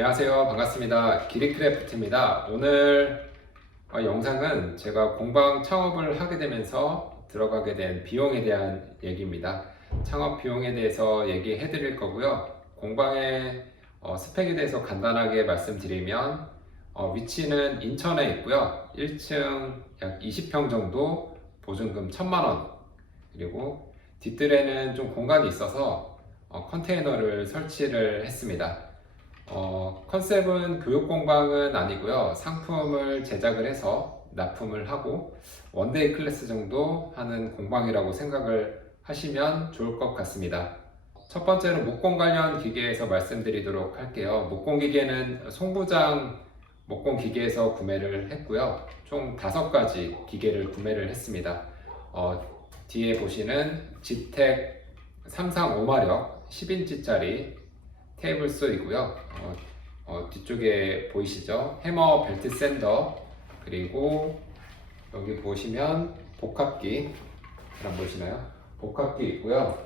안녕하세요. 반갑습니다. 기리크래프트입니다. 오늘 영상은 제가 공방 창업을 하게 되면서 들어가게 된 비용에 대한 얘기입니다. 창업 비용에 대해서 얘기해 드릴 거고요. 공방의 스펙에 대해서 간단하게 말씀드리면 위치는 인천에 있고요. 1층 약 20평 정도, 보증금 1,000만 원, 그리고 뒷뜰에는 좀 공간이 있어서 컨테이너를 설치를 했습니다. 컨셉은 교육공방은 아니고요. 상품을 제작을 해서 납품을 하고 원데이 클래스 정도 하는 공방이라고 생각을 하시면 좋을 것 같습니다. 첫 번째로 목공 관련 기계에서 말씀드리도록 할게요. 목공 기계는 송부장 목공 기계에서 구매를 했고요. 총 5가지 기계를 구매를 했습니다. 뒤에 보시는 지텍 335마력 10인치짜리 테이블소이고요. 뒤쪽에 보이시죠? 해머 벨트 샌더, 그리고 여기 보시면 복합기, 잘 안 보이시나요? 복합기 있고요.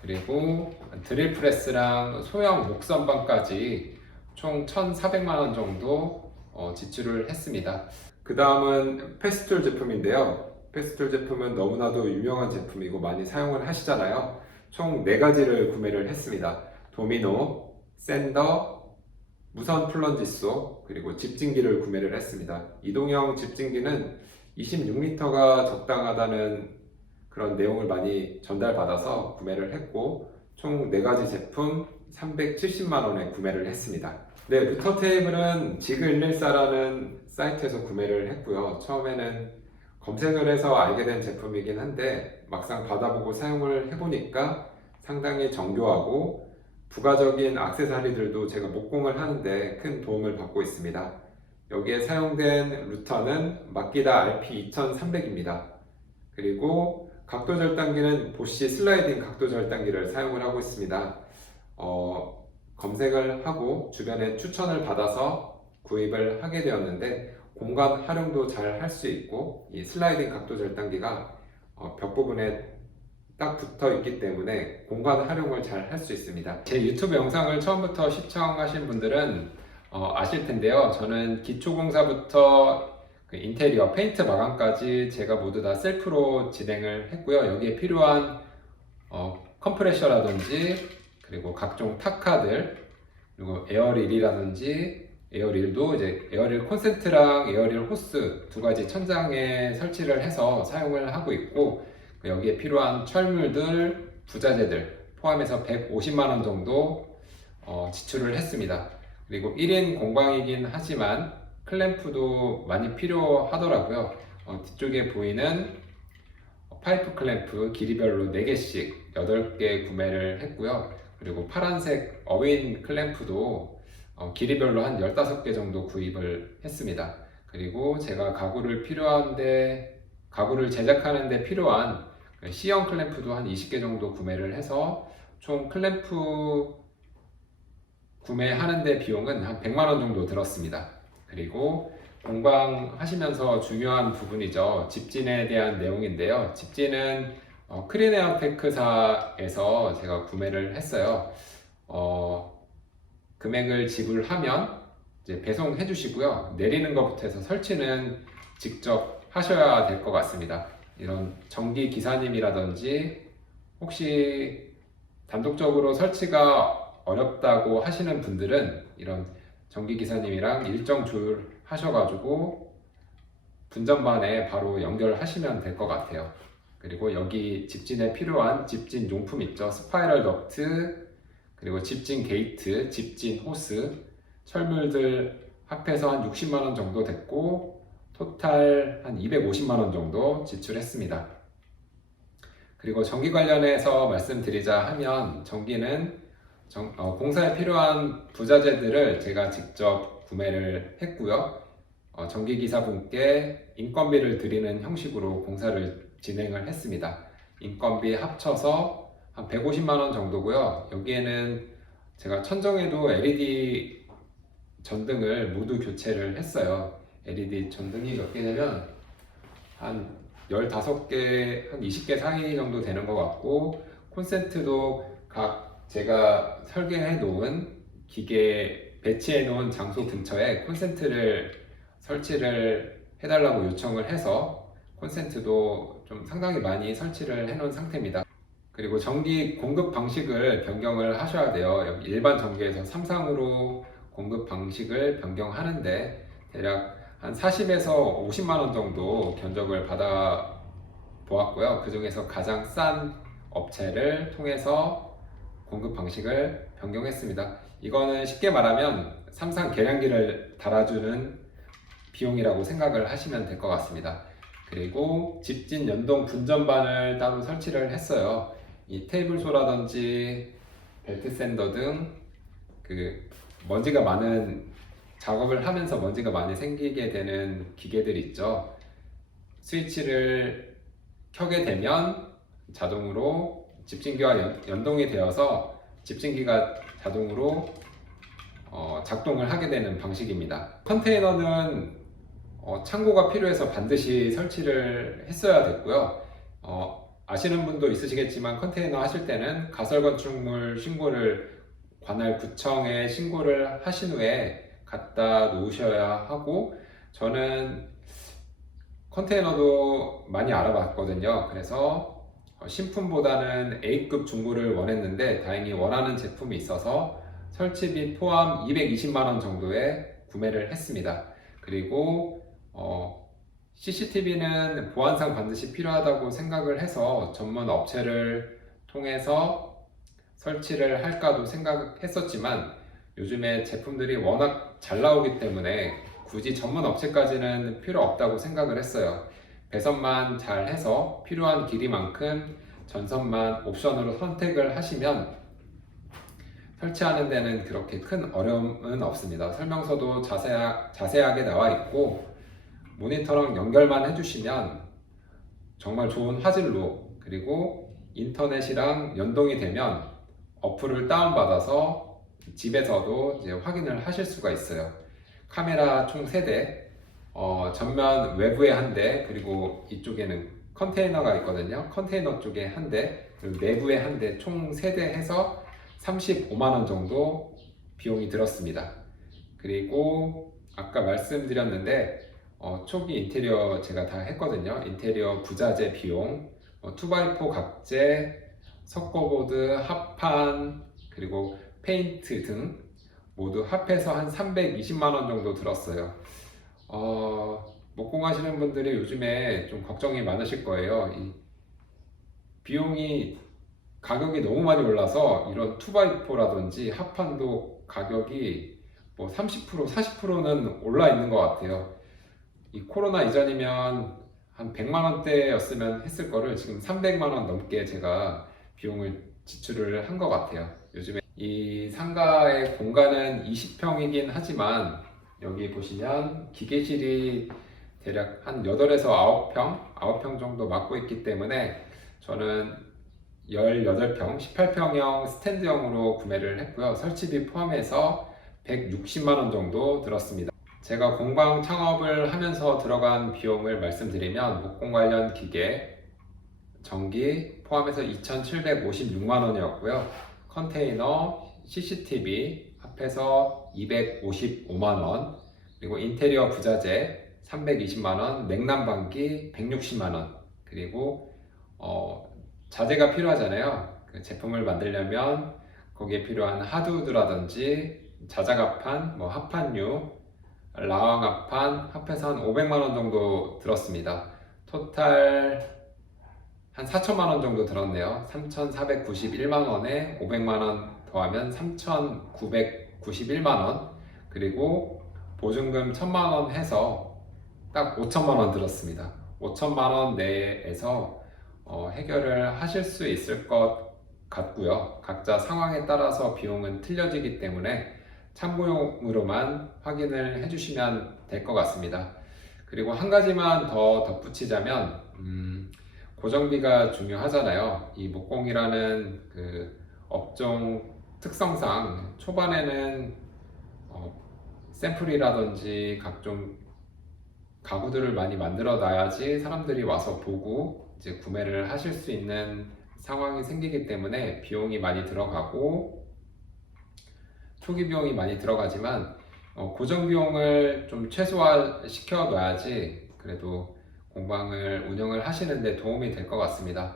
그리고 드릴 프레스랑 소형 목선반까지 총 1,400만 원 정도 지출을 했습니다. 그 다음은 페스툴 제품인데요. 페스툴 제품은 너무나도 유명한 제품이고 많이 사용을 하시잖아요. 총 4가지를 구매를 했습니다. 도미노, 샌더, 무선 플런지소, 그리고 집진기를 구매를 했습니다. 이동형 집진기는 26L가 적당하다는 그런 내용을 많이 전달받아서 구매를 했고, 총 4가지 제품 370만 원에 구매를 했습니다. 네, 루터 테이블은 지그114라는 사이트에서 구매를 했고요. 처음에는 검색을 해서 알게 된 제품이긴 한데 막상 받아보고 사용을 해보니까 상당히 정교하고 부가적인 액세서리들도 제가 목공을 하는데 큰 도움을 받고 있습니다. 여기에 사용된 루터는 마키다 RP2300입니다. 그리고 각도 절단기는 보쉬 슬라이딩 각도 절단기를 사용을 하고 있습니다. 검색을 하고 주변에 추천을 받아서 구입을 하게 되었는데 공간 활용도 잘 할 수 있고, 이 슬라이딩 각도 절단기가 벽 부분에 딱 붙어 있기 때문에 공간 활용을 잘 할 수 있습니다. 제 유튜브 영상을 처음부터 시청하신 분들은 아실 텐데요. 저는 기초공사부터 그 인테리어, 페인트 마감까지 제가 모두 다 셀프로 진행을 했고요. 여기에 필요한 컴프레셔라든지, 그리고 각종 타카들, 그리고 에어릴이라든지, 에어릴도 이제 에어릴 콘센트랑 에어릴 호스 2가지 천장에 설치를 해서 사용을 하고 있고, 여기에 필요한 철물들, 부자재들 포함해서 150만 원 정도 지출을 했습니다. 그리고 1인 공방이긴 하지만 클램프도 많이 필요하더라고요. 뒤쪽에 보이는 파이프 클램프 길이별로 4개씩 8개 구매를 했고요. 그리고 파란색 어윈 클램프도 길이별로 한 15개 정도 구입을 했습니다. 그리고 제가 가구를 제작하는 데 필요한 C형 클램프도 한 20개 정도 구매를 해서 총 클램프 구매하는 데 비용은 한 100만 원 정도 들었습니다. 그리고 공방 하시면서 중요한 부분이죠. 집진에 대한 내용인데요. 집진은 크린에어테크사에서 제가 구매를 했어요. 금액을 지불하면 이제 배송해 주시고요. 내리는 것부터 해서 설치는 직접 하셔야 될 것 같습니다. 이런 전기 기사님이라든지 혹시 단독적으로 설치가 어렵다고 하시는 분들은 이런 전기 기사님이랑 일정 조율하셔가지고 분전반에 바로 연결하시면 될 것 같아요. 그리고 여기 집진에 필요한 집진 용품 있죠. 스파이럴 덕트, 그리고 집진 게이트, 집진 호스, 철물들 합해서 한 60만 원 정도 됐고, 토탈 한 250만 원 정도 지출했습니다. 그리고 전기 관련해서 말씀드리자 하면, 전기는 공사에 필요한 부자재들을 제가 직접 구매를 했고요. 전기기사분께 인건비를 드리는 형식으로 공사를 진행을 했습니다. 인건비 합쳐서 한 150만 원 정도고요. 여기에는 제가 천정에도 LED 전등을 모두 교체를 했어요. LED 전등이 몇 개냐면 한 15개, 한 20개 사이 정도 되는 것 같고, 콘센트도 각 제가 설계해 놓은 기계 배치해 놓은 장소 근처에 콘센트를 설치를 해달라고 요청을 해서 콘센트도 좀 상당히 많이 설치를 해 놓은 상태입니다. 그리고 전기 공급 방식을 변경을 하셔야 돼요. 여기 일반 전기에서 삼상으로 공급 방식을 변경하는데 대략 한 40에서 50만 원 정도 견적을 받아 보았고요. 그 중에서 가장 싼 업체를 통해서 공급 방식을 변경했습니다. 이거는 쉽게 말하면 삼상 계량기를 달아주는 비용이라고 생각을 하시면 될 것 같습니다. 그리고 집진 연동 분전반을 따로 설치를 했어요. 이 테이블소라든지 벨트 샌더 등 그 먼지가 많은 작업을 하면서 먼지가 많이 생기게 되는 기계들 있죠. 스위치를 켜게 되면 자동으로 집진기와 연동이 되어서 집진기가 자동으로 작동을 하게 되는 방식입니다. 컨테이너는 창고가 필요해서 반드시 설치를 했어야 됐고요. 아시는 분도 있으시겠지만 컨테이너 하실 때는 가설건축물 신고를 관할 구청에 신고를 하신 후에 갖다 놓으셔야 하고, 저는 컨테이너도 많이 알아봤거든요. 그래서 신품보다는 A급 중고를 원했는데 다행히 원하는 제품이 있어서 설치비 포함 220만 원 정도에 구매를 했습니다. 그리고 CCTV는 보안상 반드시 필요하다고 생각을 해서 전문 업체를 통해서 설치를 할까도 생각했었지만 요즘에 제품들이 워낙 잘 나오기 때문에 굳이 전문 업체까지는 필요 없다고 생각을 했어요. 배선만 잘 해서 필요한 길이만큼 전선만 옵션으로 선택을 하시면 설치하는 데는 그렇게 큰 어려움은 없습니다. 설명서도 자세하게 나와 있고 모니터랑 연결만 해주시면 정말 좋은 화질로, 그리고 인터넷이랑 연동이 되면 어플을 다운받아서 집에서도 이제 확인을 하실 수가 있어요. 카메라 총 3대, 전면 외부에 1대, 그리고 이쪽에는 컨테이너가 있거든요. 컨테이너 쪽에 1대, 그리고 내부에 1대, 총 3대 해서 35만 원 정도 비용이 들었습니다. 그리고 아까 말씀드렸는데 초기 인테리어 제가 다 했거든요. 인테리어 부자재 비용, 2x4 각재, 석고보드, 합판, 그리고 페인트 등 모두 합해서 한 320만 원 정도 들었어요. 목공하시는 분들이 요즘에 좀 걱정이 많으실 거예요. 이 비용이 가격이 너무 많이 올라서 이런 2x4라든지 합판도 가격이 뭐 30%, 40%는 올라 있는 것 같아요. 이 코로나 이전이면 한 100만 원대였으면 했을 거를 지금 300만 원 넘게 제가 비용을 지출을 한 것 같아요. 요즘에 이 상가의 공간은 20평이긴 하지만 여기 보시면 기계실이 대략 한 8에서 9평 정도 맡고 있기 때문에 저는 18평, 18평형 스탠드형으로 구매를 했고요. 설치비 포함해서 160만 원 정도 들었습니다. 제가 공방 창업을 하면서 들어간 비용을 말씀드리면 목공 관련 기계, 전기 포함해서 2,756만 원이었고요. 컨테이너, CCTV 합해서 255만 원, 그리고 인테리어 부자재 320만 원, 냉난방기 160만 원, 그리고 자재가 필요하잖아요. 그 제품을 만들려면 거기에 필요한 하드우드라든지 자작합판, 합판유, 라왕합판 합해서 한 500만 원 정도 들었습니다. 토탈 한 4천만 원 정도 들었네요. 3,491만 원에 500만 원 더하면 3,991만 원, 그리고 보증금 1,000만 원 해서 딱 5천만 원 들었습니다. 5천만 원 내에서 해결을 하실 수 있을 것 같고요. 각자 상황에 따라서 비용은 틀려지기 때문에 참고용으로만 확인을 해주시면 될 것 같습니다. 그리고 한 가지만 더 덧붙이자면 고정비가 중요하잖아요. 이 목공이라는 그 업종 특성상 초반에는 샘플이라든지 각종 가구들을 많이 만들어 놔야지 사람들이 와서 보고 이제 구매를 하실 수 있는 상황이 생기기 때문에 비용이 많이 들어가고, 초기 비용이 많이 들어가지만 고정 비용을 좀 최소화시켜 놔야지 그래도 공방을 운영을 하시는데 도움이 될 것 같습니다.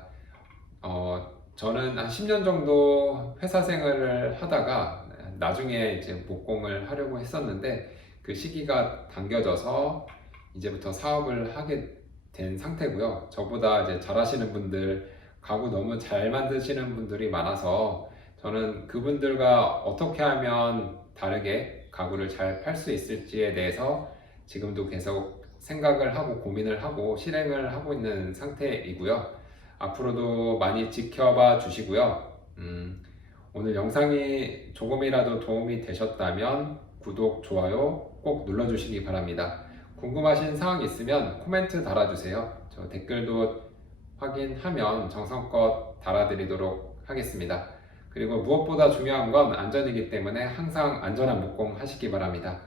저는 한 10년 정도 회사 생활을 하다가 나중에 이제 목공을 하려고 했었는데 그 시기가 당겨져서 이제부터 사업을 하게 된 상태고요. 저보다 이제 잘하시는 분들, 가구 너무 잘 만드시는 분들이 많아서 저는 그분들과 어떻게 하면 다르게 가구를 잘 팔 수 있을지에 대해서 지금도 계속 생각을 하고 고민을 하고 실행을 하고 있는 상태이고요. 앞으로도 많이 지켜봐 주시고요. 오늘 영상이 조금이라도 도움이 되셨다면 구독, 좋아요 꼭 눌러주시기 바랍니다. 궁금하신 사항 있으면 코멘트 달아주세요. 저 댓글도 확인하면 정성껏 달아드리도록 하겠습니다. 그리고 무엇보다 중요한 건 안전이기 때문에 항상 안전한 목공 하시기 바랍니다.